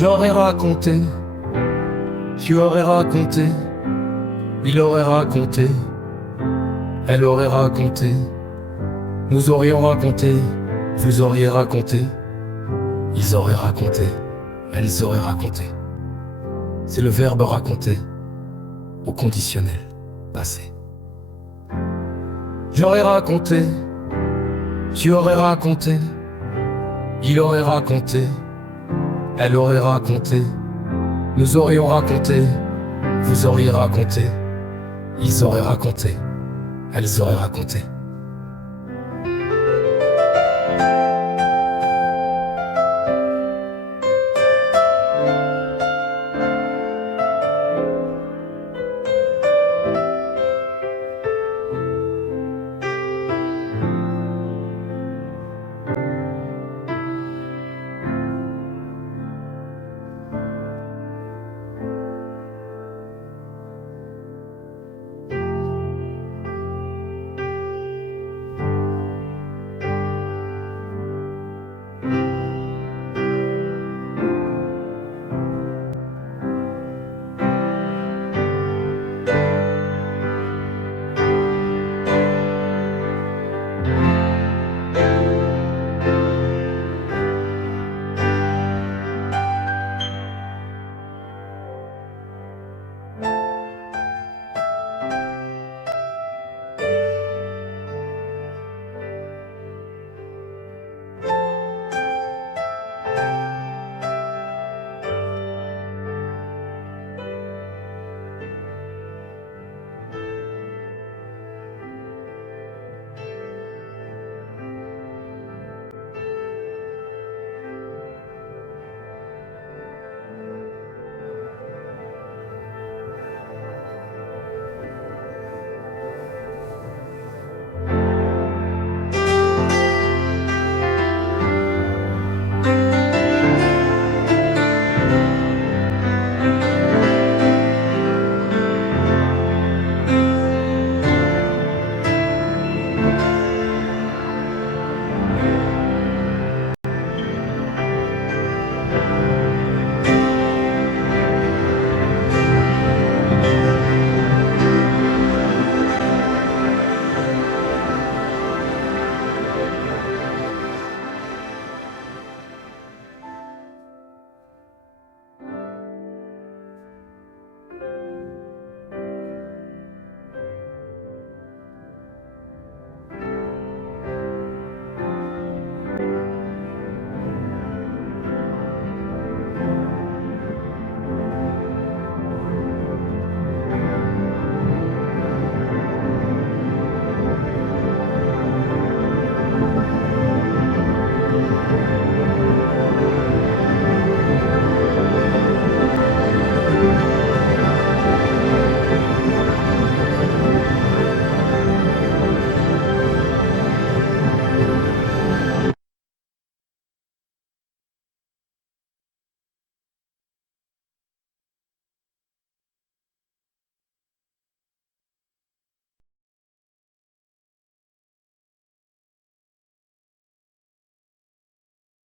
J'aurais raconté, tu aurais raconté, il aurait raconté, elle aurait raconté, nous aurions raconté, vous auriez raconté, ils auraient raconté, elles auraient raconté. C'est le verbe raconter au conditionnel passé. J'aurais raconté, tu aurais raconté, il aurait raconté, elle aurait raconté, nous aurions raconté, vous auriez raconté, ils auraient raconté, elles auraient raconté.